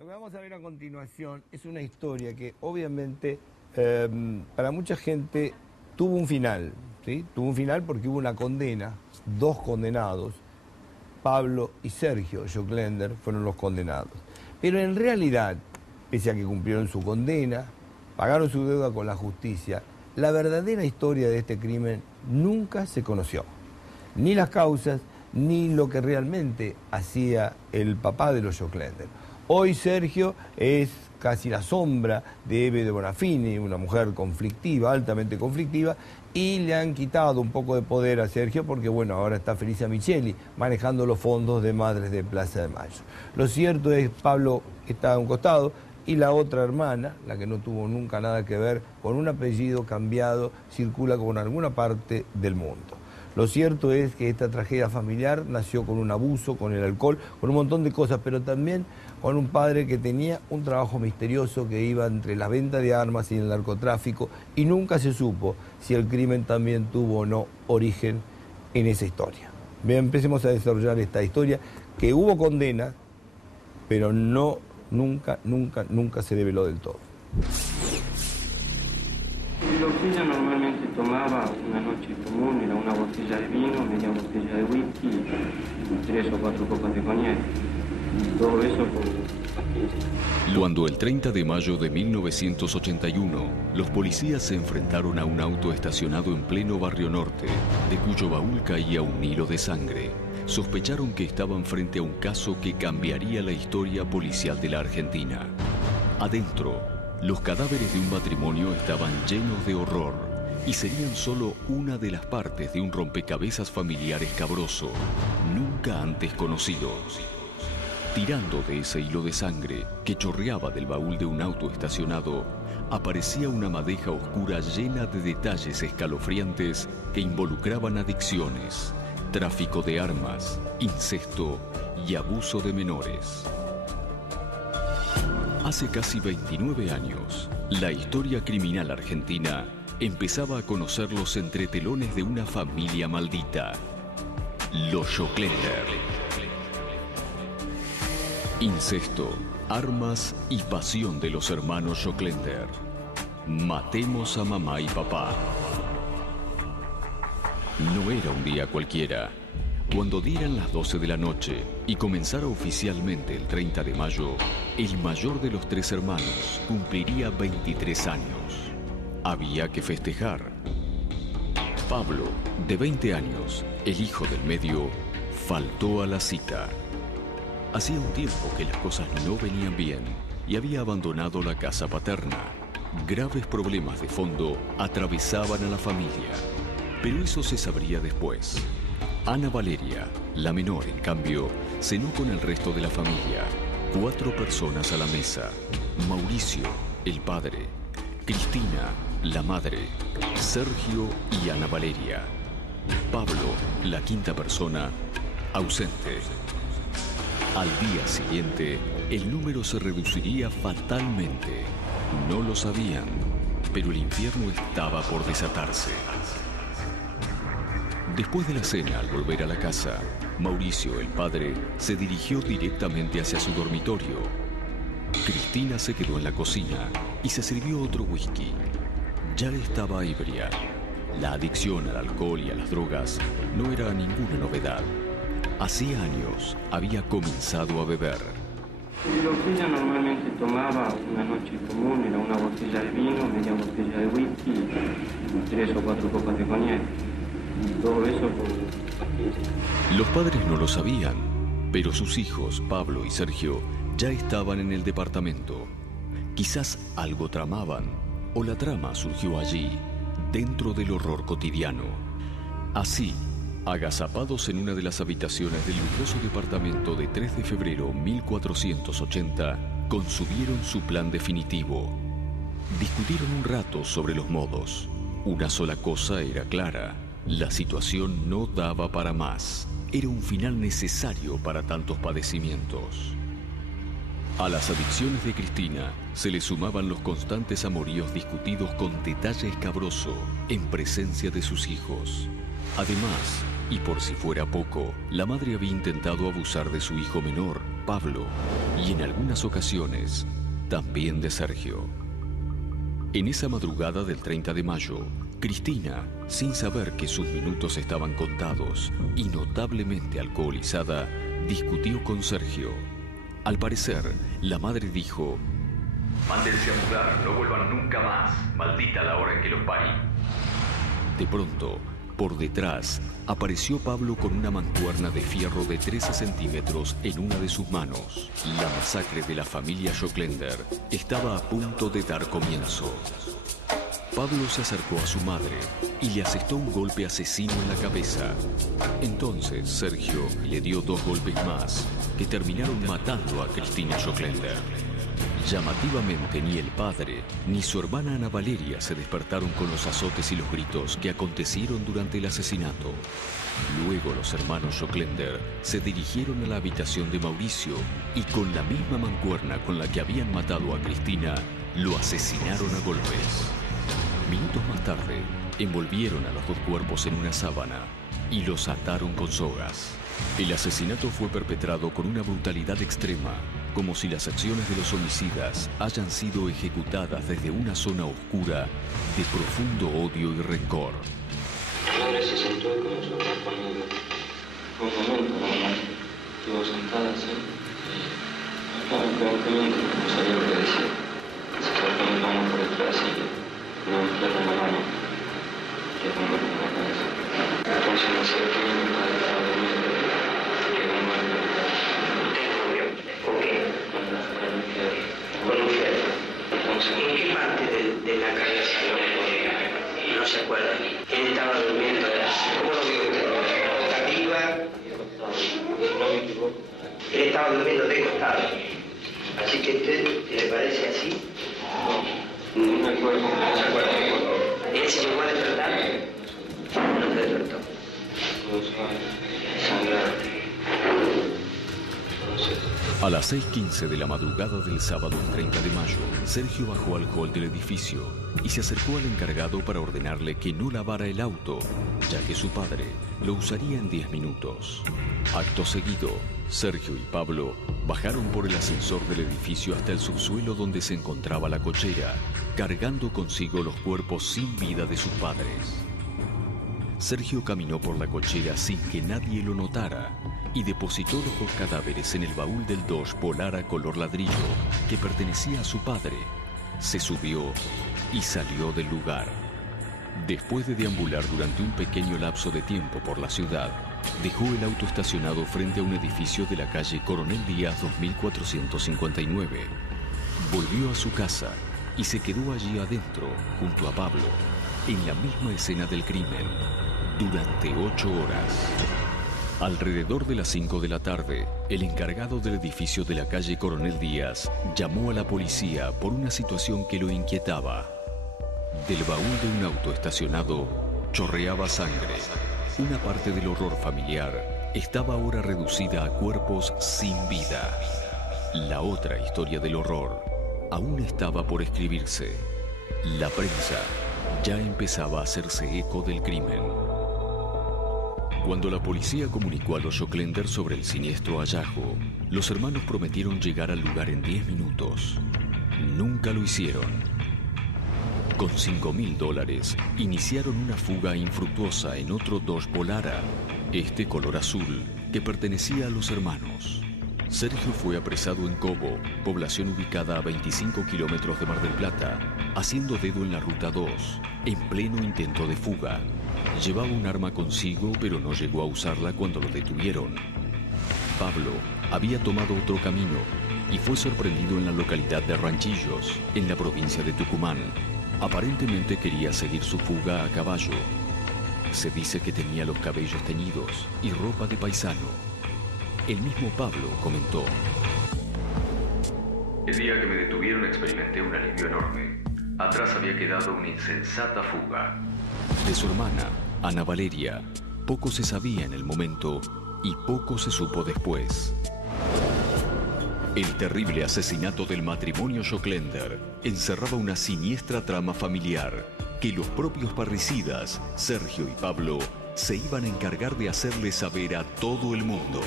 Lo que vamos a ver a continuación es una historia que obviamente para mucha gente tuvo un final, ¿sí? Tuvo un final porque hubo una condena, dos condenados, Pablo y Sergio Joclender fueron los condenados. Pero en realidad, pese a que cumplieron su condena, pagaron su deuda con la justicia, la verdadera historia de este crimen nunca se conoció. Ni las causas, ni lo que realmente hacía el papá de los Joclender. Hoy Sergio es casi la sombra de Eve de Bonafini, una mujer conflictiva, altamente conflictiva, y le han quitado un poco de poder a Sergio porque, bueno, ahora está Felicia Micheli manejando los fondos de Madres de Plaza de Mayo. Lo cierto es que Pablo está a un costado y la otra hermana, la que no tuvo nunca nada que ver, con un apellido cambiado, circula por alguna parte del mundo. Lo cierto es que esta tragedia familiar nació con un abuso, con el alcohol, con un montón de cosas, pero también con un padre que tenía un trabajo misterioso que iba entre la venta de armas y el narcotráfico, y nunca se supo si el crimen también tuvo o no origen en esa historia. Bien, empecemos a desarrollar esta historia, que hubo condena, pero nunca se develó del todo. Lo que ella normalmente tomaba una noche común era una botella de vino, media botella de whisky y 3 o 4 copas de coñac. Todo eso por pastillas. Cuando el 30 de mayo de 1981, los policías se enfrentaron a un auto estacionado en pleno barrio norte, de cuyo baúl caía un hilo de sangre, sospecharon que estaban frente a un caso que cambiaría la historia policial de la Argentina. Adentro, los cadáveres de un matrimonio estaban llenos de horror y serían solo una de las partes de un rompecabezas familiar escabroso, nunca antes conocido. Tirando de ese hilo de sangre que chorreaba del baúl de un auto estacionado, aparecía una madeja oscura llena de detalles escalofriantes que involucraban adicciones, tráfico de armas, incesto y abuso de menores. Hace casi 29 años, la historia criminal argentina empezaba a conocer los entretelones de una familia maldita, los Joclender. Incesto, armas y pasión de los hermanos Joclender. Matemos a mamá y papá. No era un día cualquiera. Cuando dieran las 12 de la noche y comenzara oficialmente el 30 de mayo, el mayor de los 3 hermanos cumpliría 23 años. Había que festejar. Pablo, de 20 años, el hijo del medio, faltó a la cita. Hacía un tiempo que las cosas no venían bien y había abandonado la casa paterna. Graves problemas de fondo atravesaban a la familia, pero eso se sabría después. Ana Valeria, la menor, en cambio, cenó con el resto de la familia. 4 personas a la mesa. Mauricio, el padre. Cristina, la madre. Sergio y Ana Valeria. Pablo, la 5ª persona, ausente. Al día siguiente, el número se reduciría fatalmente. No lo sabían, pero el infierno estaba por desatarse. Después de la cena, al volver a la casa, Mauricio, el padre, se dirigió directamente hacia su dormitorio. Cristina se quedó en la cocina y se sirvió otro whisky. Ya estaba ebria. La adicción al alcohol y a las drogas no era ninguna novedad. Hacía años había comenzado a beber. Lo que ella normalmente tomaba una noche común era una botella de vino, media botella de whisky y 3 o 4 copas de coñac. Todo eso por pastillas. Los padres no lo sabían, pero sus hijos, Pablo y Sergio, ya estaban en el departamento. Quizás algo tramaban, o la trama surgió allí, dentro del horror cotidiano. Así, agazapados en una de las habitaciones del lujoso departamento de 3 de febrero 1480, concibieron su plan definitivo. Discutieron un rato sobre los modos. Una sola cosa era clara: la situación no daba para más. Era un final necesario para tantos padecimientos. A las adicciones de Cristina se le sumaban los constantes amoríos discutidos con detalle escabroso en presencia de sus hijos. Además, Y por si fuera poco, la madre había intentado abusar de su hijo menor, Pablo, y en algunas ocasiones, también de Sergio. En esa madrugada del 30 de mayo, Cristina, sin saber que sus minutos estaban contados y notablemente alcoholizada, discutió con Sergio. Al parecer, la madre dijo: «Mándense a mudar, no vuelvan nunca más, maldita la hora en que los parí». De pronto, por detrás, apareció Pablo con una mancuerna de fierro de 13 centímetros en una de sus manos. La masacre de la familia Schoclender estaba a punto de dar comienzo. Pablo se acercó a su madre y le asestó un golpe asesino en la cabeza. Entonces Sergio le dio 2 golpes más que terminaron matando a Cristina Schoclender. Llamativamente, ni el padre ni su hermana Ana Valeria se despertaron con los azotes y los gritos que acontecieron durante el asesinato. Luego los hermanos Schoclender se dirigieron a la habitación de Mauricio y con la misma mancuerna con la que habían matado a Cristina, lo asesinaron a golpes. Minutos más tarde, envolvieron a los 2 cuerpos en una sábana y los ataron con sogas. El asesinato fue perpetrado con una brutalidad extrema, como si las acciones de los homicidas hayan sido ejecutadas desde una zona oscura de profundo odio y rencor. Mi madre se sentó y comenzó a hablar conmigo. Fue un momento normal. Estuvo sentada así. Aparentemente no sabía lo que decía. Se soltó mi mano por detrás y me enfrió en la mano. Y me golpeó en la cabeza. Entonces me acerqué y mi padre estaba durmiendo. Quedó muerto. ¿Con qué? Con un fierro. Entonces, ¿En qué parte de la cabeza no se acuerda? Él estaba durmiendo. ¿Cómo lo vio usted? ¿Está arriba? no me equivoco. Él estaba durmiendo de costado. Así que usted, ¿le parece así? No me acuerdo. No se acuerda. ¿Él se llegó a despertar? No se despertó. Comenzó a sangrar. A las 6:15 de la madrugada del sábado 30 de mayo, Sergio bajó al hall del edificio y se acercó al encargado para ordenarle que no lavara el auto, ya que su padre lo usaría en 10 minutos. Acto seguido, Sergio y Pablo bajaron por el ascensor del edificio hasta el subsuelo donde se encontraba la cochera, cargando consigo los cuerpos sin vida de sus padres. Sergio caminó por la cochera sin que nadie lo notara y depositó los 2 cadáveres en el baúl del Dodge Polara color ladrillo que pertenecía a su padre. Se subió y salió del lugar. Después de deambular durante un pequeño lapso de tiempo por la ciudad, dejó el auto estacionado frente a un edificio de la calle Coronel Díaz 2459. Volvió a su casa y se quedó allí adentro, junto a Pablo, en la misma escena del crimen, durante 8 horas. Alrededor de las 5 de la tarde, el encargado del edificio de la calle Coronel Díaz llamó a la policía por una situación que lo inquietaba. Del baúl de un auto estacionado chorreaba sangre. Una parte del horror familiar estaba ahora reducida a cuerpos sin vida. La otra historia del horror aún estaba por escribirse. La prensa ya empezaba a hacerse eco del crimen. Cuando la policía comunicó a los Schoclender sobre el siniestro hallazgo, los hermanos prometieron llegar al lugar en 10 minutos. Nunca lo hicieron. Con $5.000 iniciaron una fuga infructuosa en otro Dodge Polara, este color azul, que pertenecía a los hermanos. Sergio fue apresado en Cobo, población ubicada a 25 kilómetros de Mar del Plata, haciendo dedo en la Ruta 2, en pleno intento de fuga. Llevaba un arma consigo, pero no llegó a usarla cuando lo detuvieron. Pablo había tomado otro camino y fue sorprendido en la localidad de Ranchillos, en la provincia de Tucumán. Aparentemente quería seguir su fuga a caballo. Se dice que tenía los cabellos teñidos y ropa de paisano. El mismo Pablo comentó: El día que me detuvieron experimenté un alivio enorme. Atrás había quedado una insensata fuga. De su hermana, Ana Valeria, poco se sabía en el momento y poco se supo después. El terrible asesinato del matrimonio Schoclender encerraba una siniestra trama familiar que los propios parricidas, Sergio y Pablo, se iban a encargar de hacerle saber a todo el mundo.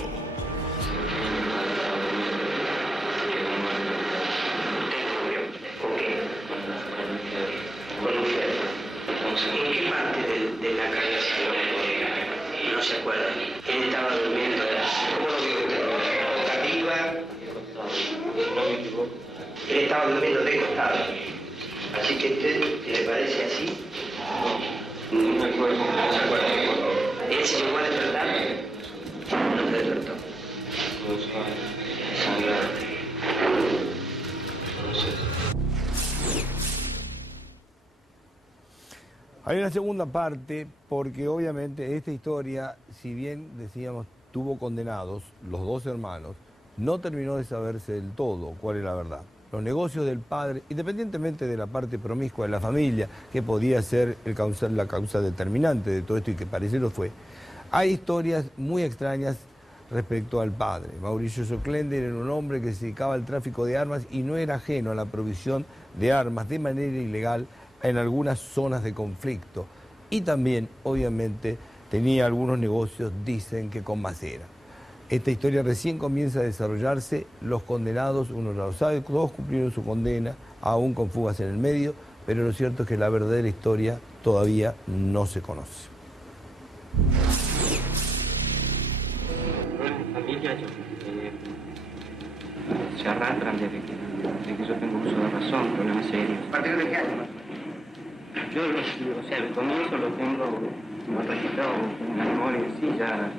¿En qué parte de la calle no se acuerda? Él estaba durmiendo, ¿cómo lo vio usted? ¿Boca arriba? Él estaba durmiendo de costado. Así que usted, ¿le parece así? No me acuerdo. No se acuerda. ¿Él se llegó a despertar? No se despertó. No sé. Hay una segunda parte, porque obviamente esta historia, si bien decíamos tuvo condenados los dos hermanos, no terminó de saberse del todo cuál es la verdad. Los negocios del padre, independientemente de la parte promiscua de la familia, que podía ser la causa determinante de todo esto y que parece lo fue, hay historias muy extrañas respecto al padre. Mauricio Soclender era un hombre que se dedicaba al tráfico de armas y no era ajeno a la provisión de armas de manera ilegal en algunas zonas de conflicto. Y también, obviamente, tenía algunos negocios, dicen que con Macera. Esta historia recién comienza a desarrollarse, los condenados, uno ya lo sabe, todos cumplieron su condena, aún con fugas en el medio, pero lo cierto es que la verdadera historia todavía no se conoce. En familia se arrastran desde que yo tengo uso de razón, problemas serios. ¿A partir de qué año? Yo, o sea, el comienzo lo tengo registrado en la memoria, sí, ya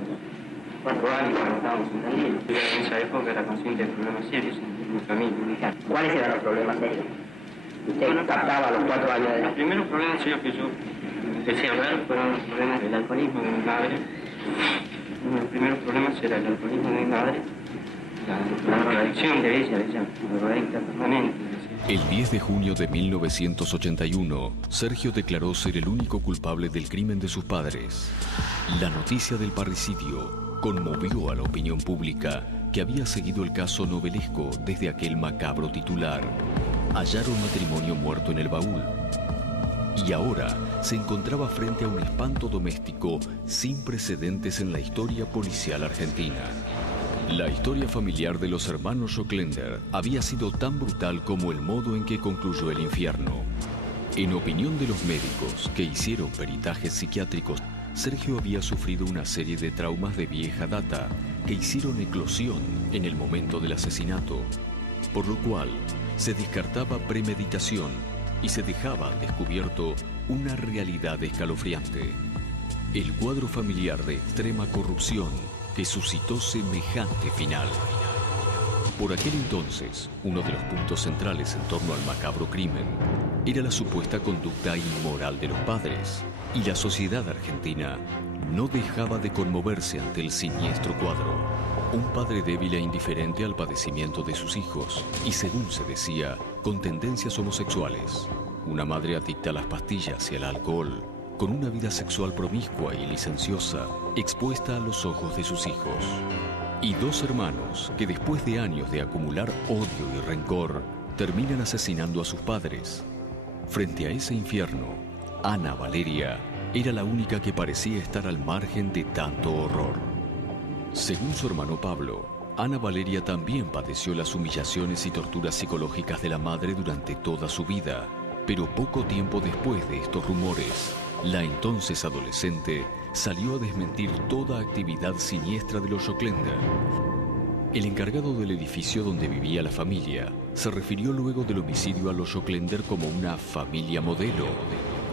4 años cuando estábamos en Tandil. Yo en esa época era consciente de problemas serios en mi familia. ¿Cuáles eran los problemas serios? Usted captaba a los 4 años de edad. Los primeros problemas serios que yo empecé a hablar fueron los problemas del alcoholismo de mi madre. Uno de los primeros problemas era el alcoholismo de mi madre, la drogadicción de ella drogadicta permanente. El 10 de junio de 1981, Sergio declaró ser el único culpable del crimen de sus padres. La noticia del parricidio conmovió a la opinión pública, que había seguido el caso novelesco desde aquel macabro titular. Hallaron matrimonio muerto en el baúl. Y ahora se encontraba frente a un espanto doméstico sin precedentes en la historia policial argentina. La historia familiar de los hermanos Soclender había sido tan brutal como el modo en que concluyó el infierno. En opinión de los médicos que hicieron peritajes psiquiátricos, Sergio había sufrido una serie de traumas de vieja data que hicieron eclosión en el momento del asesinato, por lo cual se descartaba premeditación y se dejaba al descubierto una realidad escalofriante. El cuadro familiar de extrema corrupción que suscitó semejante final. Por aquel entonces, uno de los puntos centrales en torno al macabro crimen era la supuesta conducta inmoral de los padres, y la sociedad argentina no dejaba de conmoverse ante el siniestro cuadro. Un padre débil e indiferente al padecimiento de sus hijos, y según se decía, con tendencias homosexuales. Una madre adicta a las pastillas y al alcohol, con una vida sexual promiscua y licenciosa, expuesta a los ojos de sus hijos. Y dos hermanos que después de años de acumular odio y rencor, terminan asesinando a sus padres. Frente a ese infierno, Ana Valeria era la única que parecía estar al margen de tanto horror. Según su hermano Pablo, Ana Valeria también padeció las humillaciones y torturas psicológicas de la madre durante toda su vida, pero poco tiempo después de estos rumores, la entonces adolescente salió a desmentir toda actividad siniestra de los Soclender. El encargado del edificio donde vivía la familia se refirió luego del homicidio a los Soclender como una familia modelo.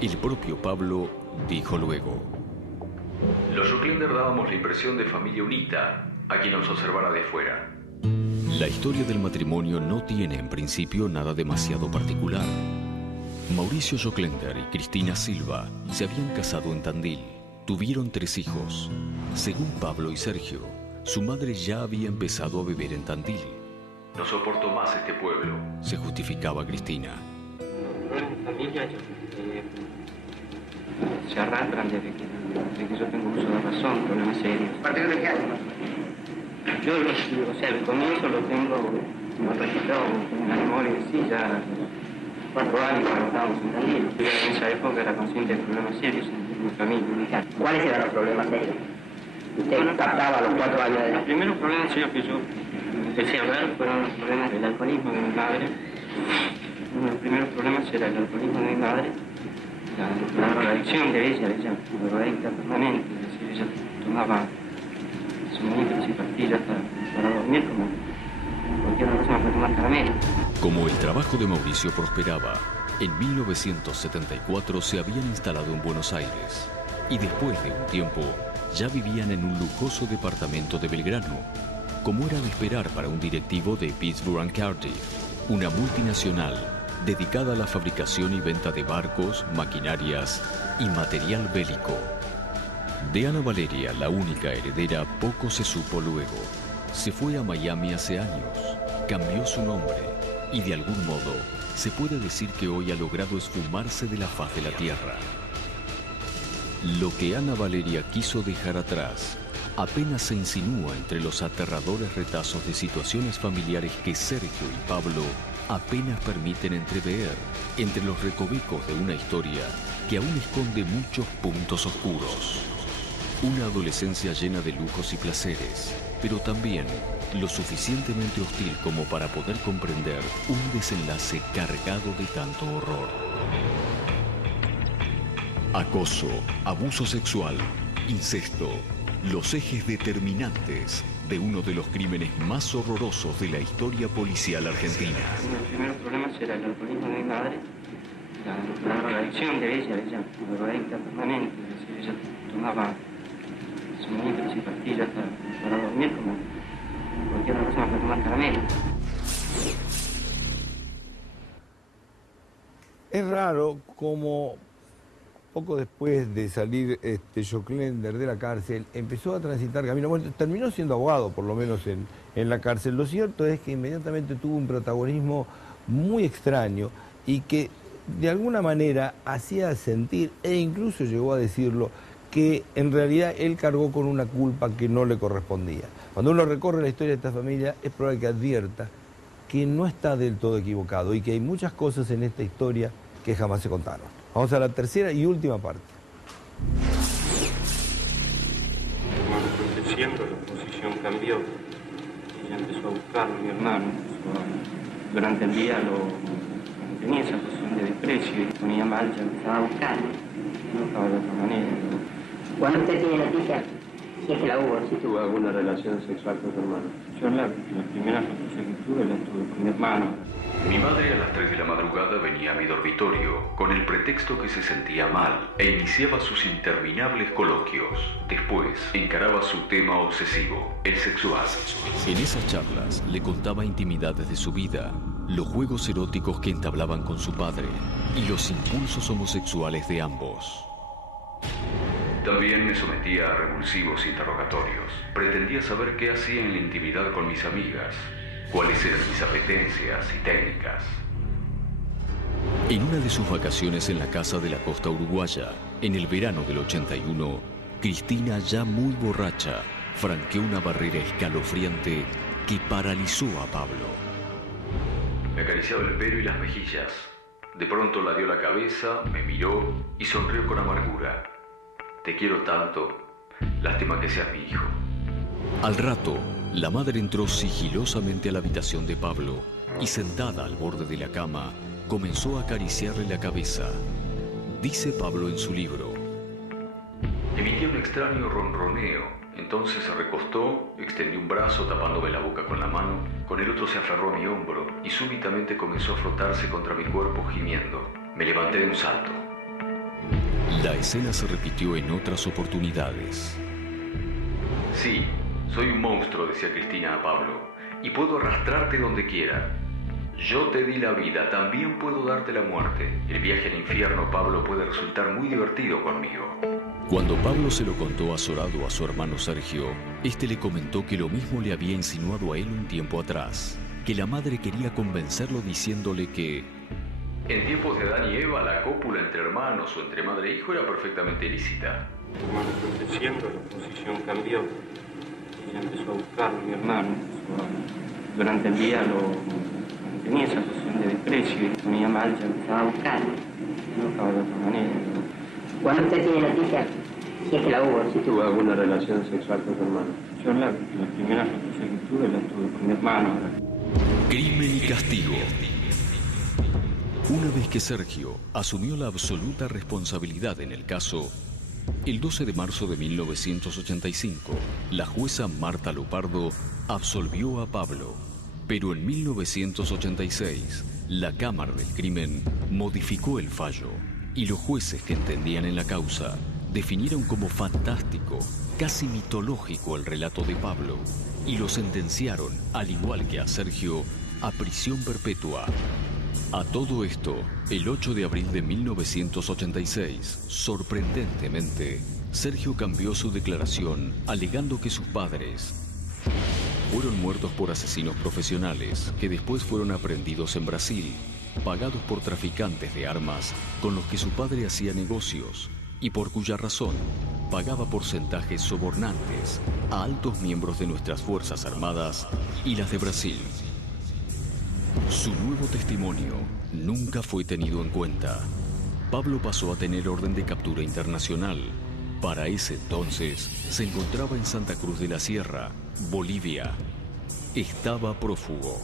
El propio Pablo dijo luego: Los Soclender dábamos la impresión de familia unita a quien nos observara de fuera. La historia del matrimonio no tiene en principio nada demasiado particular. Mauricio Soclender y Cristina Silva se habían casado en Tandil. Tuvieron 3 hijos. Según Pablo y Sergio, su madre ya había empezado a beber en Tandil. No soporto más este pueblo, se justificaba Cristina. En familia se arrastran desde que yo tengo uso de razón, problemas serios. ¿A partir de qué año? Yo, o sea, el comienzo lo tengo registrado en la memoria, sí, ya 4 años cuando estábamos en Tandil. Yo en esa época era consciente de problemas serios en mi familia. ¿Cuáles eran los problemas de él? Usted captaba a los 4 años de edad. Los primeros problemas que yo empecé a ver fueron los problemas del alcoholismo de mi madre. Uno de los primeros problemas era el alcoholismo de mi madre, la drogadicción de ella drogadicta permanente, es decir, ella tomaba suministros y pastillas para dormir como cualquier persona puede tomar caramelo. Como el trabajo de Mauricio prosperaba, en 1974 se habían instalado en Buenos Aires y después de un tiempo ya vivían en un lujoso departamento de Belgrano, como era de esperar para un directivo de Pittsburgh & Cartier, una multinacional dedicada a la fabricación y venta de barcos, maquinarias y material bélico. De Ana Valeria, la única heredera, poco se supo luego. Se fue a Miami hace años, cambió su nombre y de algún modo se puede decir que hoy ha logrado esfumarse de la faz de la tierra. Lo que Ana Valeria quiso dejar atrás apenas se insinúa entre los aterradores retazos de situaciones familiares que Sergio y Pablo apenas permiten entrever entre los recovecos de una historia que aún esconde muchos puntos oscuros. Una adolescencia llena de lujos y placeres, pero también lo suficientemente hostil como para poder comprender un desenlace cargado de tanto horror. Acoso, abuso sexual, incesto, los ejes determinantes de uno de los crímenes más horrorosos de la historia policial argentina. Uno de los primeros problemas era el alcoholismo de mi madre, la drogadicción de ella drogadicta permanente, es decir, ella tomaba suministros y pastillas para dormir como cualquier persona puede tomar caramelo. Es raro como poco después de salir Joclender de la cárcel, empezó a transitar camino. Bueno, terminó siendo abogado, por lo menos en la cárcel. Lo cierto es que inmediatamente tuvo un protagonismo muy extraño y que de alguna manera hacía sentir, e incluso llegó a decirlo, que en realidad él cargó con una culpa que no le correspondía. Cuando uno recorre la historia de esta familia, es probable que advierta que no está del todo equivocado y que hay muchas cosas en esta historia que jamás se contaron. Vamos a la tercera y última parte. Creciendo, la posición cambió. Ella empezó a buscarlo, mi hermano. Durante el día tenía esa posición de desprecio y ponía mal, ya empezaba a buscarlo. No estaba de otra manera. Cuando usted tiene noticias, si es que la hubo, ¿Sí tuvo alguna relación sexual con tu hermano? Yo la primera noticia que tuve la tuve con mi hermano. Mi madre a las 3 de la madrugada venía a mi dormitorio con el pretexto que se sentía mal e iniciaba sus interminables coloquios. Después encaraba su tema obsesivo, el sexual. En esas charlas le contaba intimidades de su vida, los juegos eróticos que entablaban con su padre y los impulsos homosexuales de ambos. También me sometía a revulsivos interrogatorios. Pretendía saber qué hacía en la intimidad con mis amigas, cuáles eran mis apetencias y técnicas. En una de sus vacaciones en la casa de la costa uruguaya, en el verano del 81, Cristina, ya muy borracha, franqueó una barrera escalofriante que paralizó a Pablo. Me acariciaba el pelo y las mejillas. De pronto la dio la cabeza, me miró y sonrió con amargura. Te quiero tanto. Lástima que seas mi hijo. Al rato, la madre entró sigilosamente a la habitación de Pablo y, sentada al borde de la cama, comenzó a acariciarle la cabeza. Dice Pablo en su libro: emití un extraño ronroneo. Entonces se recostó, extendió un brazo tapándome la boca con la mano, con el otro se aferró a mi hombro y súbitamente comenzó a frotarse contra mi cuerpo gimiendo. Me levanté de un salto. La escena se repitió en otras oportunidades. Sí, soy un monstruo, decía Cristina a Pablo, y puedo arrastrarte donde quiera. Yo te di la vida, también puedo darte la muerte. El viaje al infierno, Pablo, puede resultar muy divertido conmigo. Cuando Pablo se lo contó azorado a su hermano Sergio, este le comentó que lo mismo le había insinuado a él un tiempo atrás, que la madre quería convencerlo diciéndole que en tiempos de Adán y Eva, la cópula entre hermanos o entre madre e hijo era perfectamente lícita. Creciendo, la posición cambió. Ella empezó a buscarlo, mi hermano. Durante el día tenía esa posición de desprecio y ponía mal, ya empezaba a buscarlo. No estaba de otra manera. Cuando usted tiene noticias, si es que la hubo, ¿Sí tuvo alguna relación sexual con tu hermano? Yo la primera noticia que tuve la tuve con mi hermano. Crimen y castigo. Una vez que Sergio asumió la absoluta responsabilidad en el caso, el 12 de marzo de 1985, la jueza Marta Lupardo absolvió a Pablo. Pero en 1986, la Cámara del Crimen modificó el fallo y los jueces que entendían en la causa definieron como fantástico, casi mitológico el relato de Pablo y lo sentenciaron, al igual que a Sergio, a prisión perpetua. A todo esto, el 8 de abril de 1986, sorprendentemente, Sergio cambió su declaración alegando que sus padres fueron muertos por asesinos profesionales que después fueron aprehendidos en Brasil, pagados por traficantes de armas con los que su padre hacía negocios y por cuya razón pagaba porcentajes sobornantes a altos miembros de nuestras Fuerzas Armadas y las de Brasil. Su nuevo testimonio nunca fue tenido en cuenta. Pablo pasó a tener orden de captura internacional. Para ese entonces se encontraba en Santa Cruz de la Sierra, Bolivia. Estaba prófugo.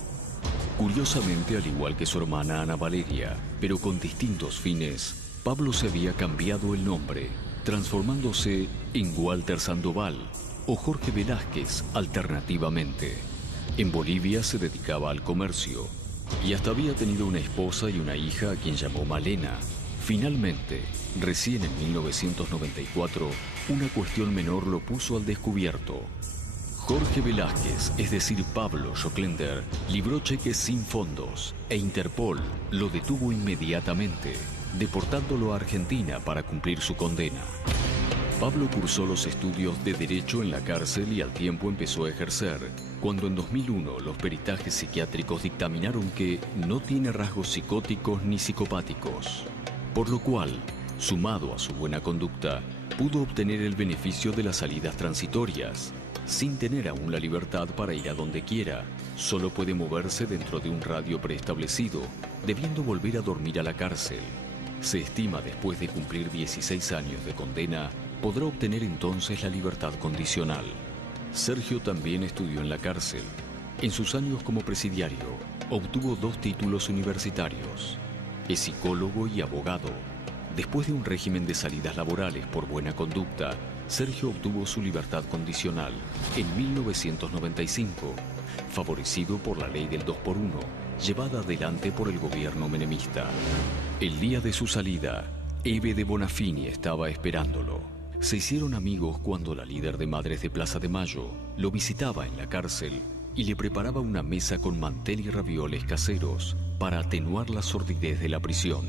Curiosamente, al igual que su hermana Ana Valeria, pero con distintos fines, Pablo se había cambiado el nombre, transformándose en Walter Sandoval o Jorge Velázquez alternativamente. En Bolivia se dedicaba al comercio y hasta había tenido una esposa y una hija a quien llamó Malena. Finalmente, recién en 1994, una cuestión menor lo puso al descubierto. Jorge Velázquez, es decir, Pablo Joclender, libró cheques sin fondos e Interpol lo detuvo inmediatamente, deportándolo a Argentina para cumplir su condena. Pablo cursó los estudios de Derecho en la cárcel y al tiempo empezó a ejercer, cuando en 2001 los peritajes psiquiátricos dictaminaron que no tiene rasgos psicóticos ni psicopáticos, por lo cual, sumado a su buena conducta, pudo obtener el beneficio de las salidas transitorias, sin tener aún la libertad para ir a donde quiera. Solo puede moverse dentro de un radio preestablecido, debiendo volver a dormir a la cárcel. Se estima después de cumplir 16 años de condena, podrá obtener entonces la libertad condicional. Sergio también estudió en la cárcel. En sus años como presidiario, obtuvo 2 títulos universitarios. Es psicólogo y abogado. Después de un régimen de salidas laborales por buena conducta, Sergio obtuvo su libertad condicional en 1995, favorecido por la ley del 2x1, llevada adelante por el gobierno menemista. El día de su salida, Eve de Bonafini estaba esperándolo. Se hicieron amigos cuando la líder de Madres de Plaza de Mayo lo visitaba en la cárcel y le preparaba una mesa con mantel y ravioles caseros para atenuar la sordidez de la prisión.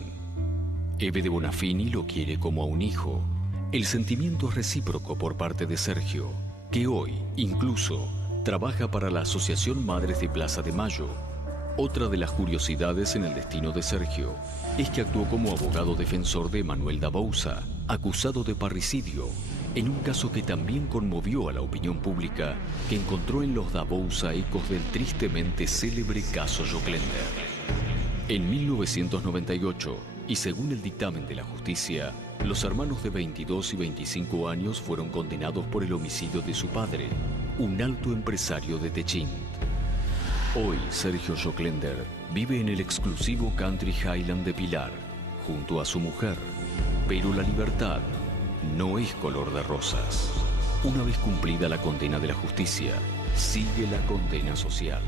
Eve de Bonafini lo quiere como a un hijo. El sentimiento es recíproco por parte de Sergio, que hoy, incluso, trabaja para la Asociación Madres de Plaza de Mayo. Otra de las curiosidades en el destino de Sergio es que actuó como abogado defensor de Manuel da Bouza, acusado de parricidio, en un caso que también conmovió a la opinión pública, que encontró en los da Bouza ecos del tristemente célebre caso Joclender. En 1998, y según el dictamen de la justicia, los hermanos de 22 y 25 años fueron condenados por el homicidio de su padre, un alto empresario de Techint. Hoy, Sergio Joclender vive en el exclusivo Country Highland de Pilar, junto a su mujer. Pero la libertad no es color de rosas. Una vez cumplida la condena de la justicia, sigue la condena social.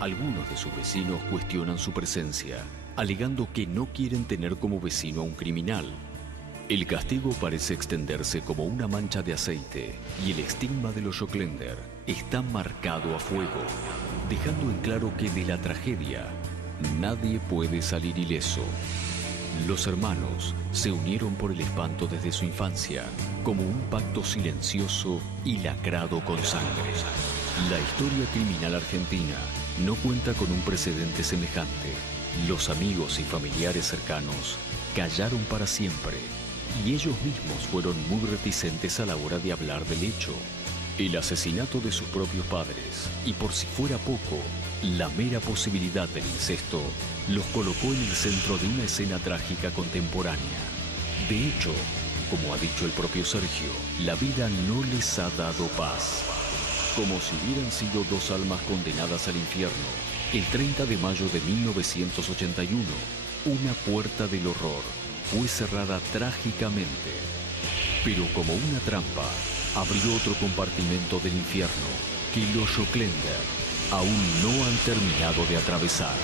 Algunos de sus vecinos cuestionan su presencia, alegando que no quieren tener como vecino a un criminal. El castigo parece extenderse como una mancha de aceite y el estigma de los Joclender está marcado a fuego, dejando en claro que de la tragedia nadie puede salir ileso. Los hermanos se unieron por el espanto desde su infancia, como un pacto silencioso y lacrado con sangre. La historia criminal argentina no cuenta con un precedente semejante. Los amigos y familiares cercanos callaron para siempre, y ellos mismos fueron muy reticentes a la hora de hablar del hecho. El asesinato de sus propios padres, y por si fuera poco, la mera posibilidad del incesto, los colocó en el centro de una escena trágica contemporánea. De hecho, Como ha dicho el propio Sergio, la vida no les ha dado paz. Como si hubieran sido dos almas condenadas al infierno, el 30 de mayo de 1981, una puerta del horror fue cerrada trágicamente. Pero como una trampa, abrió otro compartimento del infierno que los Schocklender aún no han terminado de atravesar.